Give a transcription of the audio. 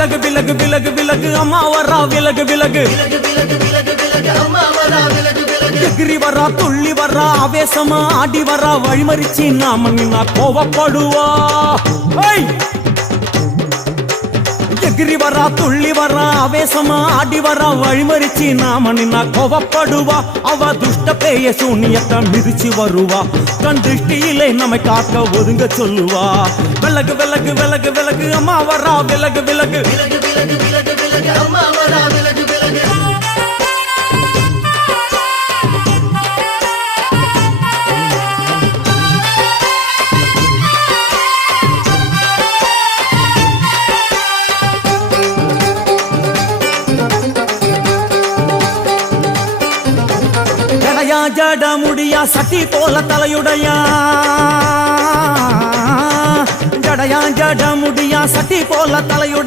விலகு விலகு விலகு விலகு அம்மா வரா விலகு விலகு எகிரி வரா துள்ளி வரா ஆவேசமா ஆடி வரா வழிமறிச்சு நாம நின்னா கோவப்படுவா எகிரி வரா துள்ளி வரா ஆவேசமா ஆடி வரா வழிமறிச்சு நாம நின்னா கோவப்படுவா அவ துஷ்ட பேய சூனியத்தை மிதிச்சு வருவா கண் திருஷ்டியிலே நம்மை காக்க ஒதுங்க சொல்லுவா விலகு விலகு விலகு விலகு அம்மா வரா விலகு விலகு அம்மா வரா விலகு விலகு ஜட முடியா சட்டி போல தலையுடையா ஜடயா ஜட முடியா சட்டி போல தலையுடைய